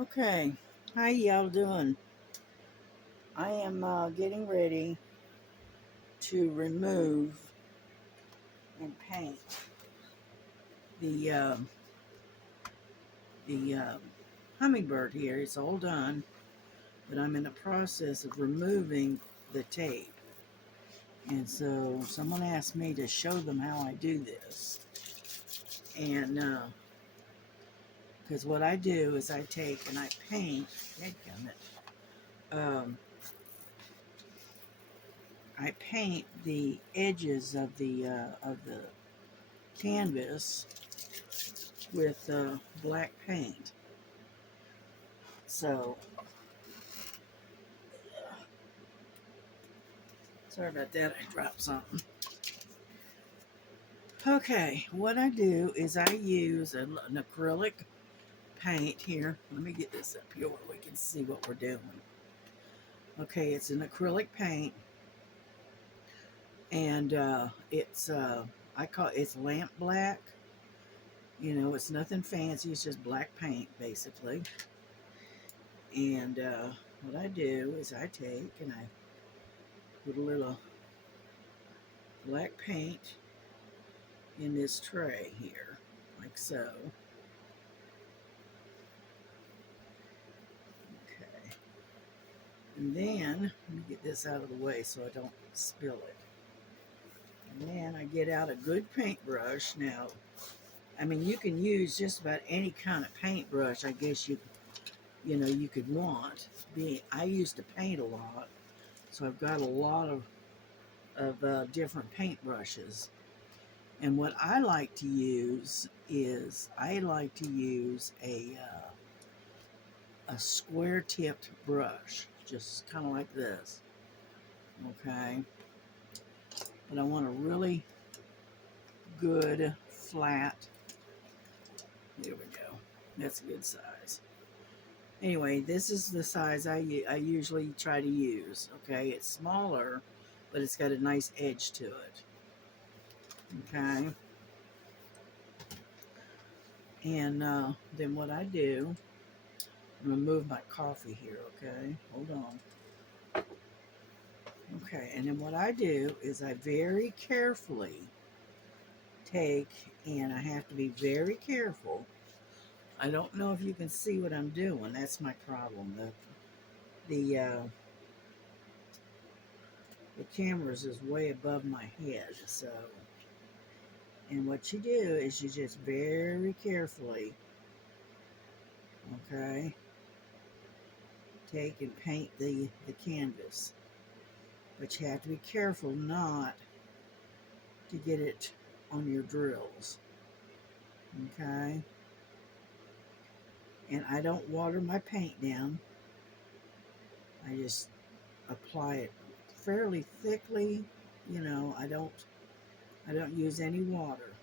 Okay, how y'all doing? I am getting ready to remove and paint the uh, the hummingbird here. It's all done, but I'm in the process of removing the tape. And so someone asked me to show them how I do this. And because what I do is I take and I paint, um, I paint the edges of the canvas with black paint. So, sorry about that, I dropped something. Okay, what I do is I use an acrylic paint here. Let me get this up here where we can see what we're doing. Okay, it's an acrylic paint, and I call it's lamp black. You know, it's nothing fancy, it's just black paint basically. And what I do is I take and I put a little black paint in this tray here, like so. Okay. And then, let me get this out of the way so I don't spill it. And then I get out a good paintbrush. Now, I mean, you can use just about any kind of paintbrush, I guess you could want. I used to paint a lot, so I've got a lot of different paintbrushes. And what I like to use is I like to use a square tipped brush, just kind of like this. Okay, but I want a really good flat. There we go. That's a good size. Anyway, this is the size I usually try to use. Okay, it's smaller, but it's got a nice edge to it. Okay, and then what I do, I'm gonna move my coffee here. Okay, hold on. Okay, and then what I do is I very carefully take, and I have to be very careful. I don't know if you can see what I'm doing. That's my problem. The cameras is way above my head, so. And what you do is you just very carefully, okay, take and paint the canvas. But you have to be careful not to get it on your drills, okay? And I don't water my paint down. I just apply it fairly thickly. I don't use any water.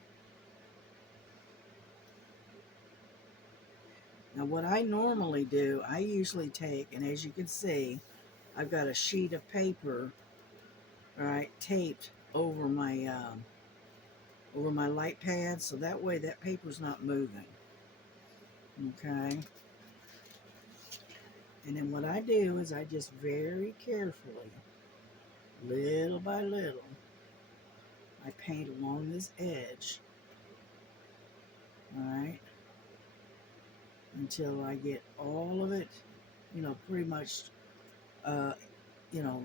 Now what I normally do, I usually take, and as you can see, I've got a sheet of paper, right, taped over my light pad, so that way that paper's not moving. Okay. And then what I do is I just very carefully, little by little, I paint along this edge. All right. Until I get all of it, pretty much, uh, you know,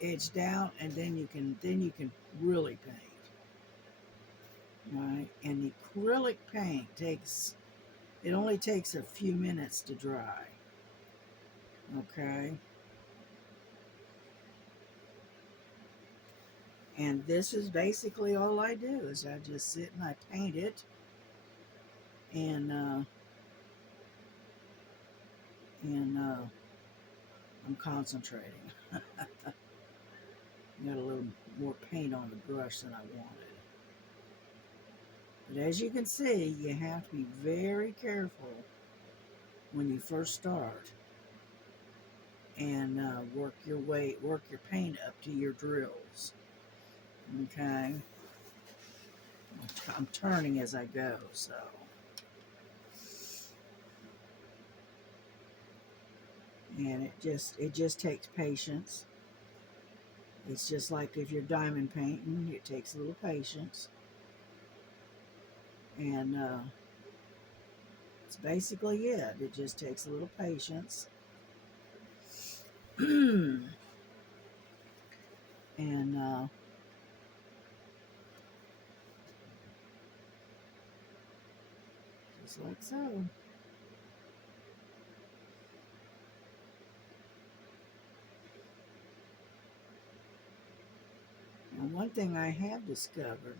edged out, and then you can really paint. All right. And the acrylic paint only takes a few minutes to dry. Okay. And this is basically all I do is I just sit and I paint it, and I'm concentrating. Got a little more paint on the brush than I wanted. But as you can see, you have to be very careful when you first start, and work your paint up to your drills. Okay, I'm turning as I go, so. And it just takes patience. It's just like if you're diamond painting, it takes a little patience. And it's basically it. It just takes a little patience. And just like so. And one thing I have discovered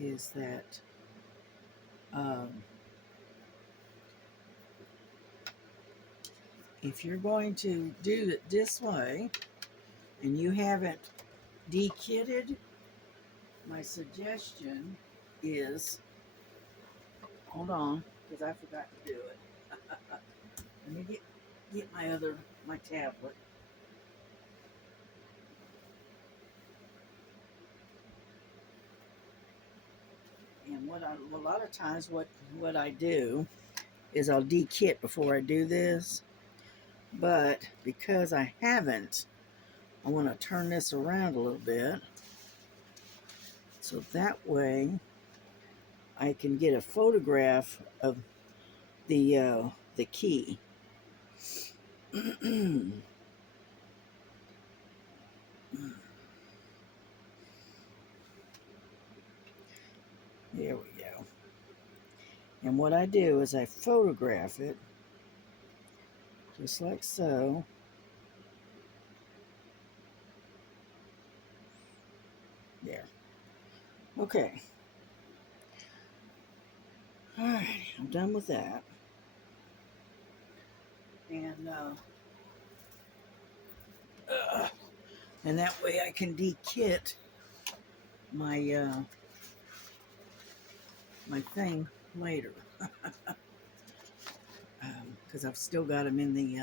is that um, if you're going to do it this way and you haven't de-kitted, my suggestion is, hold on, because I forgot to do it. Let me get my tablet. And a lot of times what I do is I'll de-kit before I do this. But because I haven't, I want to turn this around a little bit. So that way I can get a photograph of the key. There we go. And what I do is I photograph it just like so. There. Okay. All right, I'm done with that. And and that way I can de-kit my my thing later. Because I've still got them in the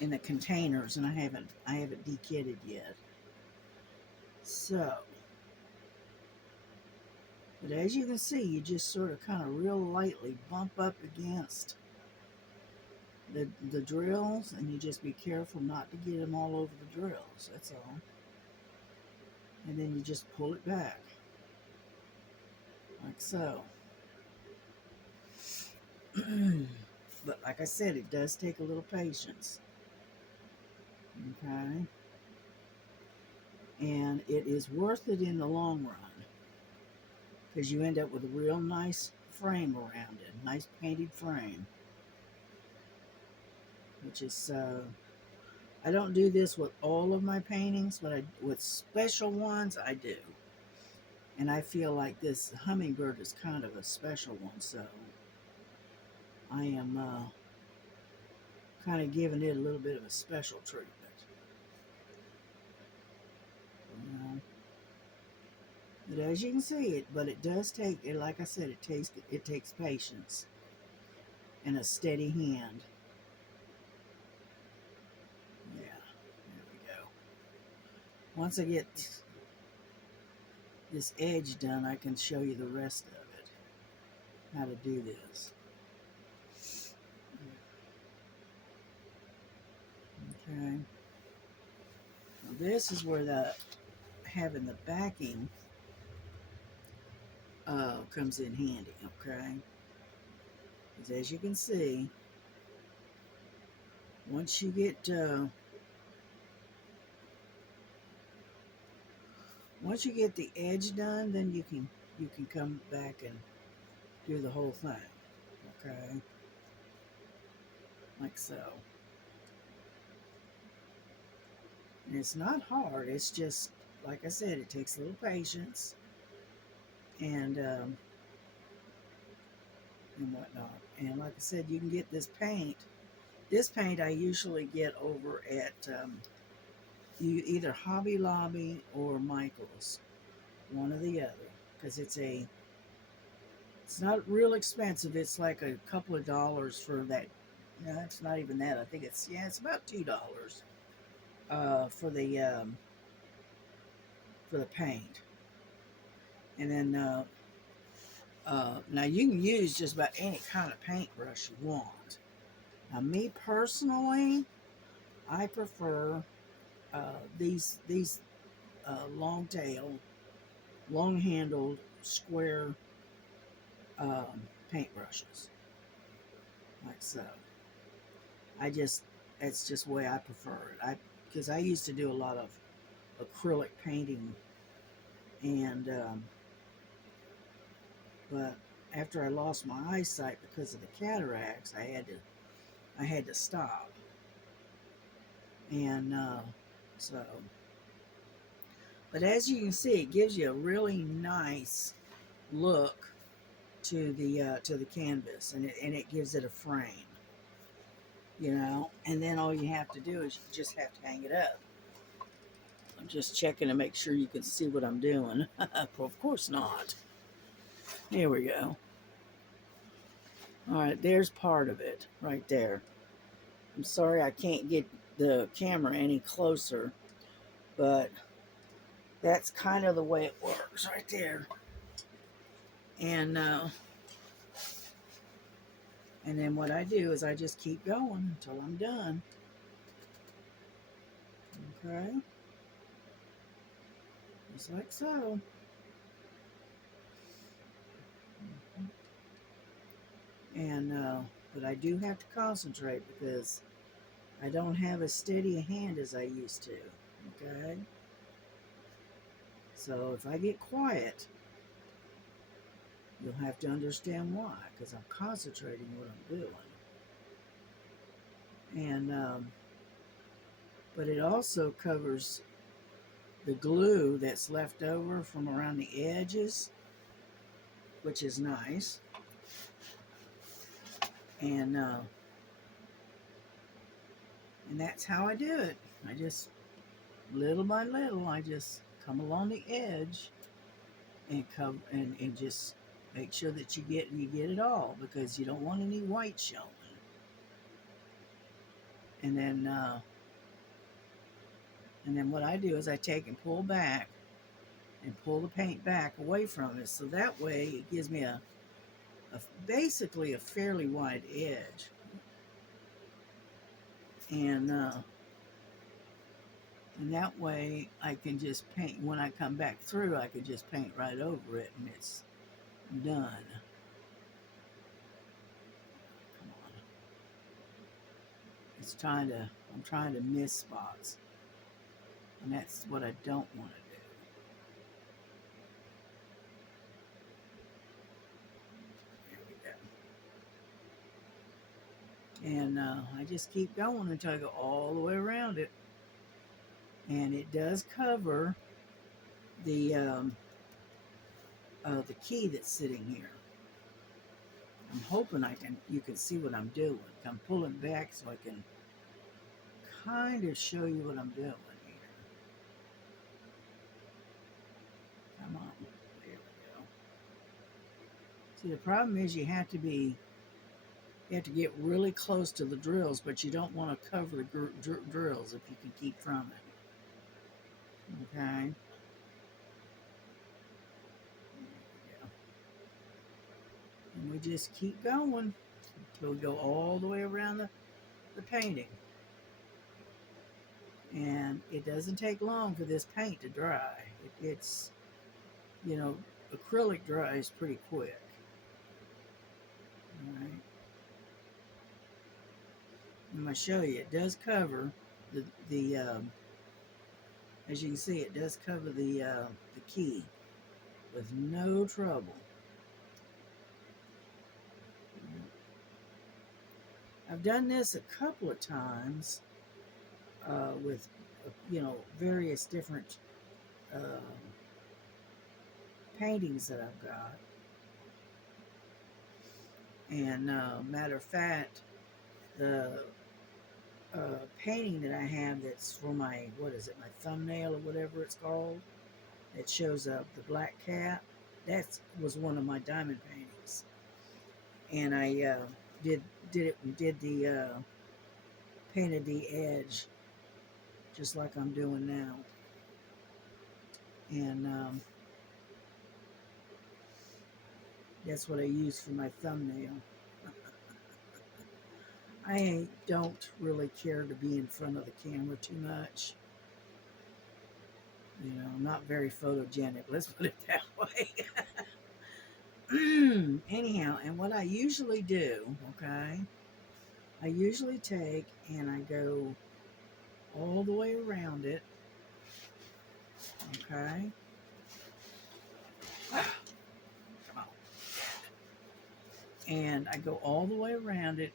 in the containers, and I haven't de-kitted yet. So, but as you can see, you just sort of kind of real lightly bump up against the drills, and you just be careful not to get them all over the drills. That's all. And then you just pull it back like so. But like I said, it does take a little patience. Okay. And it is worth it in the long run because you end up with a real nice frame around it, nice painted frame. Which is, I don't do this with all of my paintings, but with special ones, I do. And I feel like this hummingbird is kind of a special one, so I am kind of giving it a little bit of a special treatment. But as you can see, it does take, like I said, it takes patience and a steady hand. Yeah, there we go. Once I get this edge done, I can show you the rest of it, how to do this. Okay. Now this is where having the backing comes in handy, okay? Because as you can see, once you get the edge done, then you can come back and do the whole thing, okay? Like so. And it's not hard. It's just, like I said, it takes a little patience and whatnot. And like I said, you can get this paint. This paint I usually get over at either Hobby Lobby or Michael's, one or the other, because it's not real expensive. It's like a couple of dollars for that. No, it's not even that. I think it's about $2 for the paint. And then Now you can use just about any kind of paintbrush you want. Now me personally, I prefer these long tail, long handled, square paintbrushes, like so. I just That's just the way I prefer it. Because I used to do a lot of acrylic painting, and but after I lost my eyesight because of the cataracts, I had to stop, and so. But as you can see, it gives you a really nice look to the canvas, and it gives it a frame, you know. And then all you have to do is you just have to hang it up. I'm just checking to make sure you can see what I'm doing. Well, of course not. Here we go. All right, there's part of it right there. I'm sorry I can't get the camera any closer, but that's kind of the way it works right there. And then what I do is I just keep going until I'm done. Okay, just like so. And but I do have to concentrate because I don't have as steady a hand as I used to. Okay, so if I get quiet, you'll have to understand why, because I'm concentrating what I'm doing. And but it also covers the glue that's left over from around the edges, which is nice. And that's how I do it. I just little by little, I just come along the edge and come and just make sure that you get it all, because you don't want any white showing. And then what I do is I take and pull back and pull the paint back away from it, so that way it gives me a basically a fairly wide edge. And that way I can just paint. When I come back through, I can just paint right over it and it's done. Come on. I'm trying to miss spots. And that's what I don't want to do. There we go. And I just keep going until I go all the way around it. And it does cover the key that's sitting here. I'm hoping you can see what I'm doing. I'm pulling back so I can kind of show you what I'm doing here. Come on. There we go. See, the problem is you have to get really close to the drills, but you don't want to cover the drills if you can keep from it. Okay. And we just keep going until we go all the way around the painting. And it doesn't take long for this paint to dry. It's, you know, acrylic dries pretty quick. All right. I'm going to show you. It does cover the as you can see, it does cover the key with no trouble. I've done this a couple of times with, various different paintings that I've got. And matter of fact, the painting that I have that's for my, my thumbnail or whatever it's called, that shows up the black cat, that was one of my diamond paintings. And I painted the edge just like I'm doing now. And That's what I use for my thumbnail. I don't really care to be in front of the camera too much. You know, I'm not very photogenic. Let's put it that way. Anyhow, and what I usually do, okay, I usually take and I go all the way around it, okay? Come on. And I go all the way around it,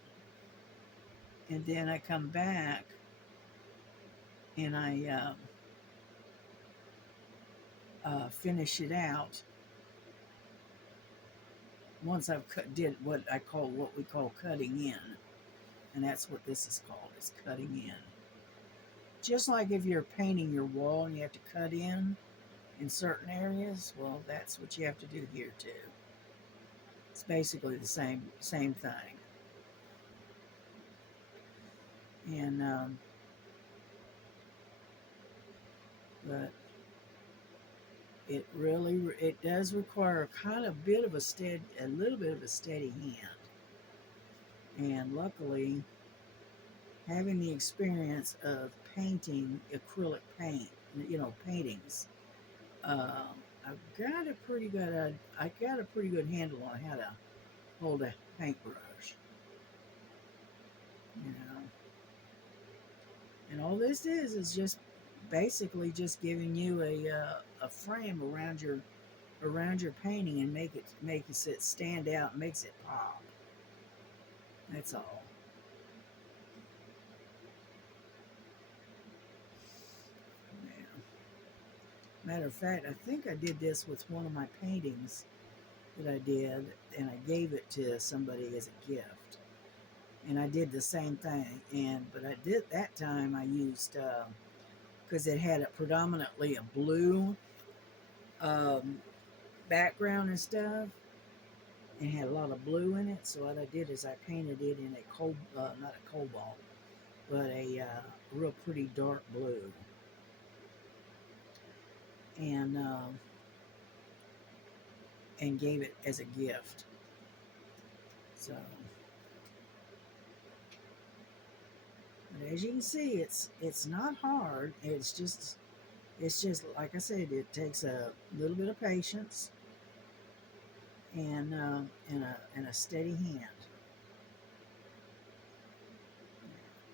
and then I come back and I finish it out once I've did what we call cutting in, and that's what this is called. It's cutting in. Just like if you're painting your wall and you have to cut in certain areas, well, that's what you have to do here too. It's basically the same thing. And but it does require kind of a little bit of a steady hand. And luckily, having the experience of painting acrylic paint, paintings, I've got a pretty good I got a pretty good handle on how to hold a paintbrush. You know, and all this is just basically just giving you a frame around your painting and makes it stand out, makes it pop. That's all. Yeah. Matter of fact, I think I did this with one of my paintings that I did, and I gave it to somebody as a gift. And I did the same thing, but I did that time. I used because it had predominantly a blue um, background and stuff, and had a lot of blue in it. So what I did is I painted it in not a cobalt, but a real pretty dark blue, and gave it as a gift. So, but as you can see, it's not hard. It's just like I said, it takes a little bit of patience and a steady hand,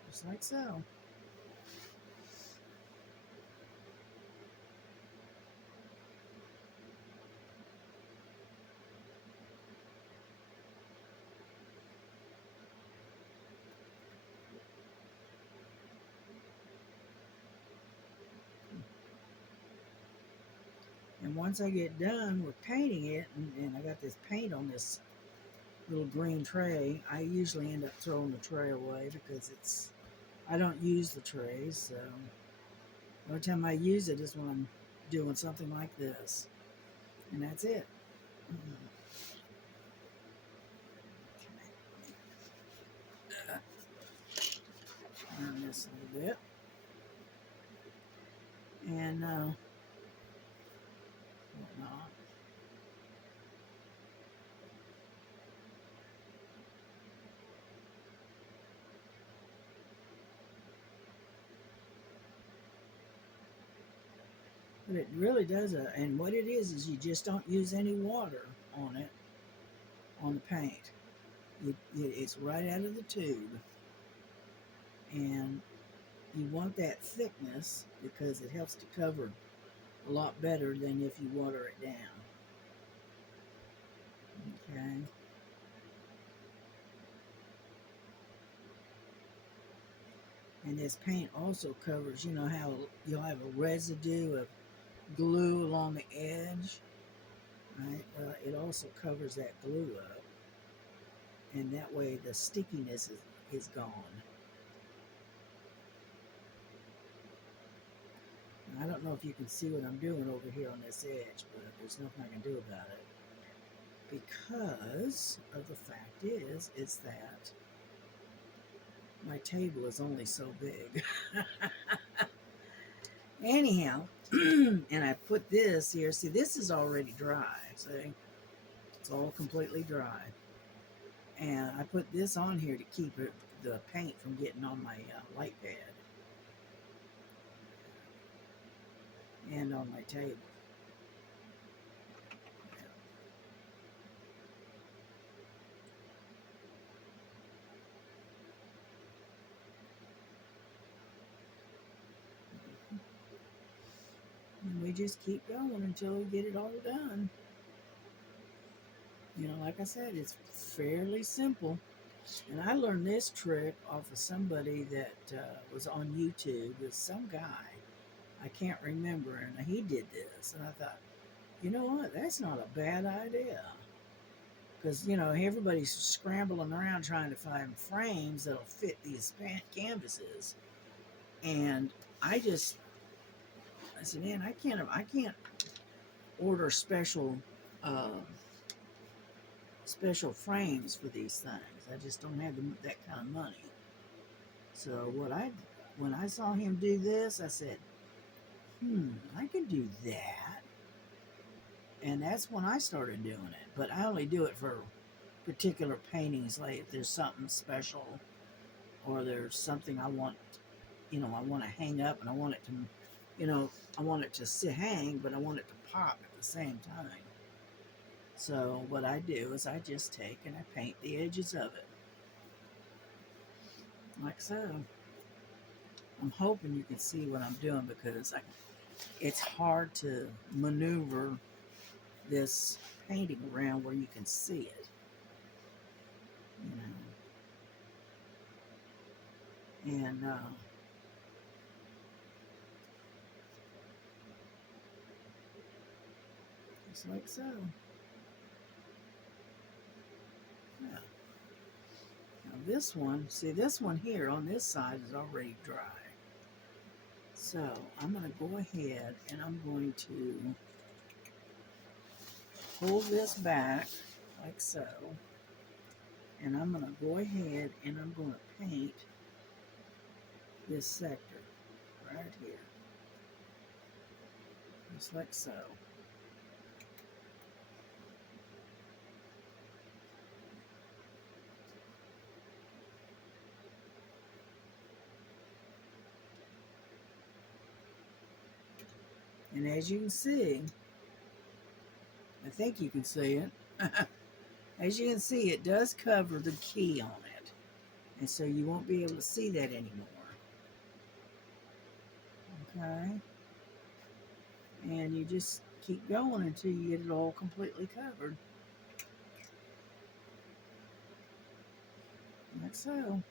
just like so. And once I get done with painting it, and I got this paint on this little green tray, I usually end up throwing the tray away because I don't use the trays. So the only time I use it is when I'm doing something like this, and that's it. Turn this a little bit, and whatnot. But it really does. And what it is you just don't use any water on it, on the paint. It's right out of the tube. And you want that thickness because it helps to cover a lot better than if you water it down. Okay. And this paint also covers, how you'll have a residue of glue along the edge, right? It also covers that glue up, and that way the stickiness is gone. I don't know if you can see what I'm doing over here on this edge, but there's nothing I can do about it. Because of the fact is that my table is only so big. Anyhow, and I put this here. See, this is already dry. See? It's all completely dry. And I put this on here to keep the paint from getting on my light pad and on my table. And we just keep going until we get it all done. You know, like I said, it's fairly simple. And I learned this trick off of somebody that was on YouTube with some guy. I can't remember, and he did this. And I thought, you know what? That's not a bad idea. Because, you know, everybody's scrambling around trying to find frames that'll fit these canvases. And I said, man, I can't order uh, special frames for these things. I just don't have that kind of money. So when I saw him do this, I said, I can do that. And that's when I started doing it. But I only do it for particular paintings, like if there's something special or there's something I want, I want to hang up and I want it to, I want it to hang, but I want it to pop at the same time. So what I do is I just take and I paint the edges of it. Like so. I'm hoping you can see what I'm doing because it's hard to maneuver this painting around where you can see it. And just like so. Yeah. Now this one, see this one here on this side is already dry. So I'm going to go ahead and I'm going to pull this back like so. And I'm going to go ahead and I'm going to paint this sector right here. Just like so. And as you can see, I think you can see it. As you can see, it does cover the key on it. And so you won't be able to see that anymore. Okay? And you just keep going until you get it all completely covered. Like so.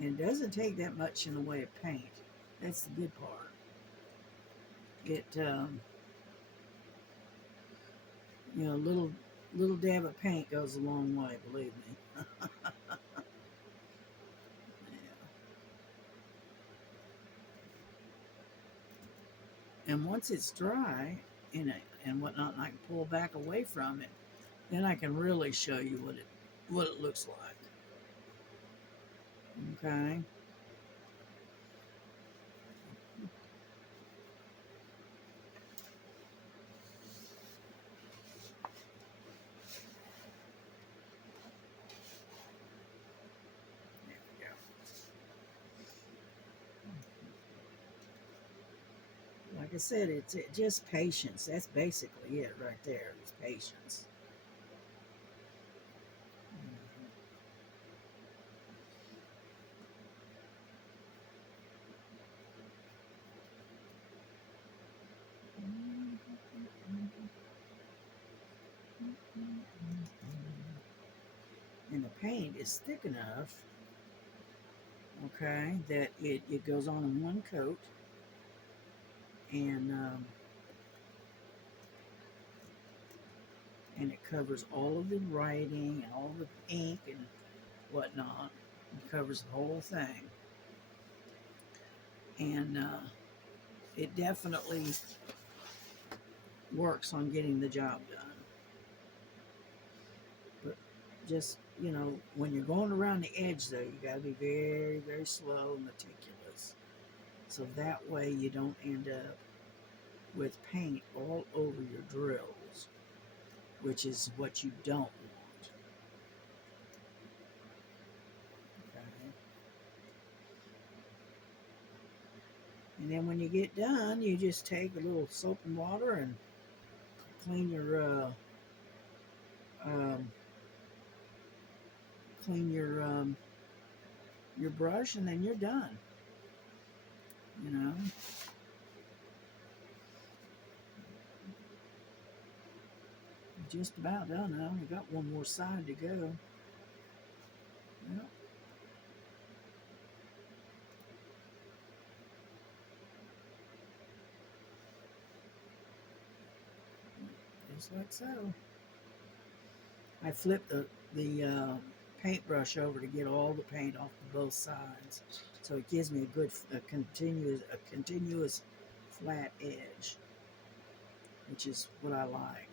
And it doesn't take that much in the way of paint. That's the good part. It, little dab of paint goes a long way, believe me. Yeah. And once it's dry and whatnot, and I can pull back away from it, then I can really show you what it looks like. Okay. Like I said, it's just patience. That's basically it right there. It's patience. And the paint is thick enough, okay, that it goes on in one coat. And it covers all of the writing and all the ink and whatnot. It covers the whole thing. And it definitely works on getting the job done. But just you know, when you're going around the edge, though, you got to be very, very slow and meticulous. So that way you don't end up with paint all over your drills, which is what you don't want. Okay? And then when you get done, you just take a little soap and water and clean um, your brush, and then you're done. You know, just about done. I only got one more side to go. Yep, just like so. I flipped the paintbrush over to get all the paint off of both sides, so it gives me a continuous flat edge, which is what I like.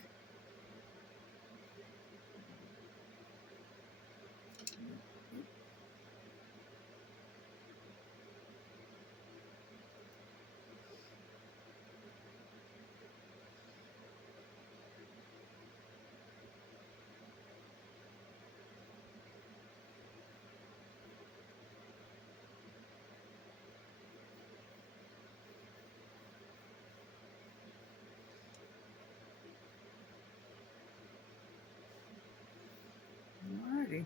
Alrighty.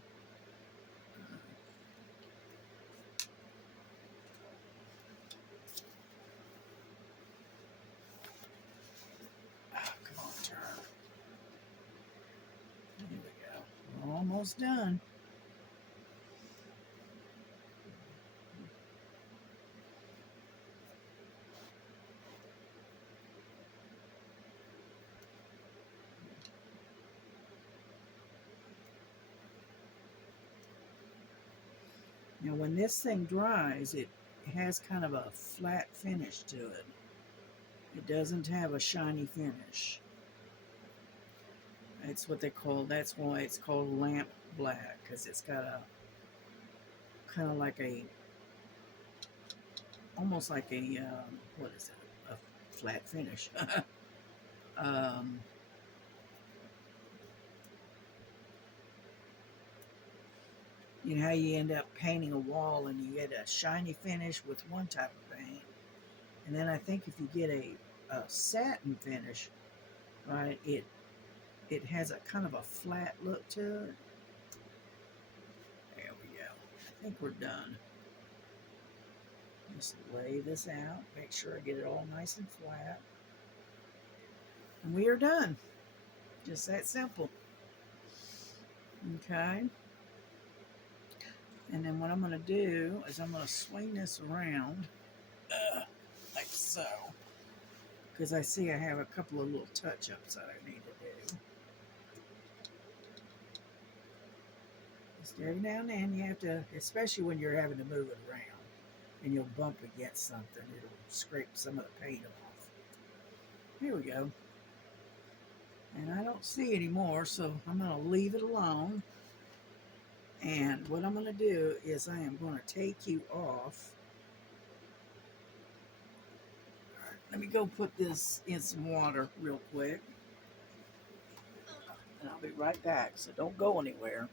Oh, come on, turn. Here we go. We're almost done. Now, when this thing dries, it has kind of a flat finish to it. It doesn't have a shiny finish. That's why it's called lamp black, because it's got a kind of like almost like what is it? A flat finish. um, you know how you end up painting a wall and you get a shiny finish with one type of paint, and then I think if you get a satin finish, right, it has a kind of a flat look to it. There we go. I think we're done. Just lay this out, make sure I get it all nice and flat, and we are done. Just that simple. Okay. And then what I'm going to do is I'm going to swing this around like so, because I see I have a couple of little touch-ups that I need to do. Just every now and then you have to, especially when you're having to move it around and you'll bump against something, it'll scrape some of the paint off. Here we go. And I don't see any more, so I'm going to leave it alone. And what I'm going to do is I am going to take you off. All right, let me go put this in some water real quick. And I'll be right back, so don't go anywhere.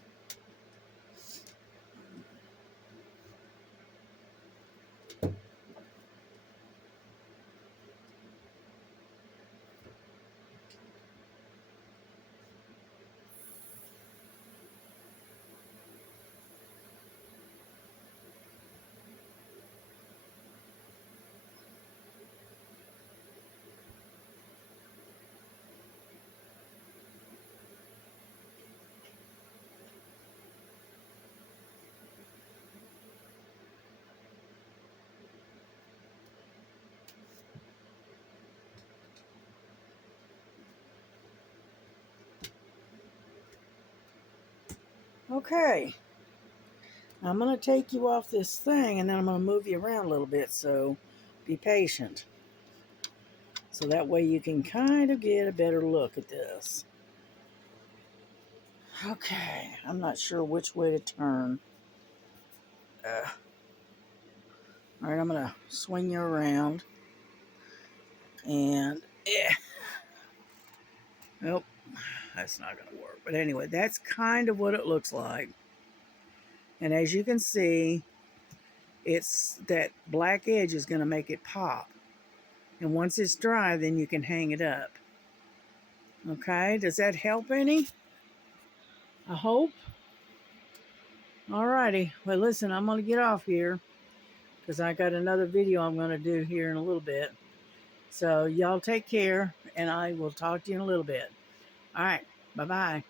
Okay, I'm going to take you off this thing and then I'm going to move you around a little bit, so be patient. So that way you can kind of get a better look at this. Okay, I'm not sure which way to turn. All right, I'm gonna swing you around, and nope, that's not gonna work. But anyway, that's kind of what it looks like. And as you can see, it's that black edge is gonna make it pop. And once it's dry, then you can hang it up. Okay, does that help any? I hope. Alrighty, well listen, I'm gonna get off here because I got another video I'm gonna do here in a little bit. So y'all take care, and I will talk to you in a little bit. All right, bye-bye.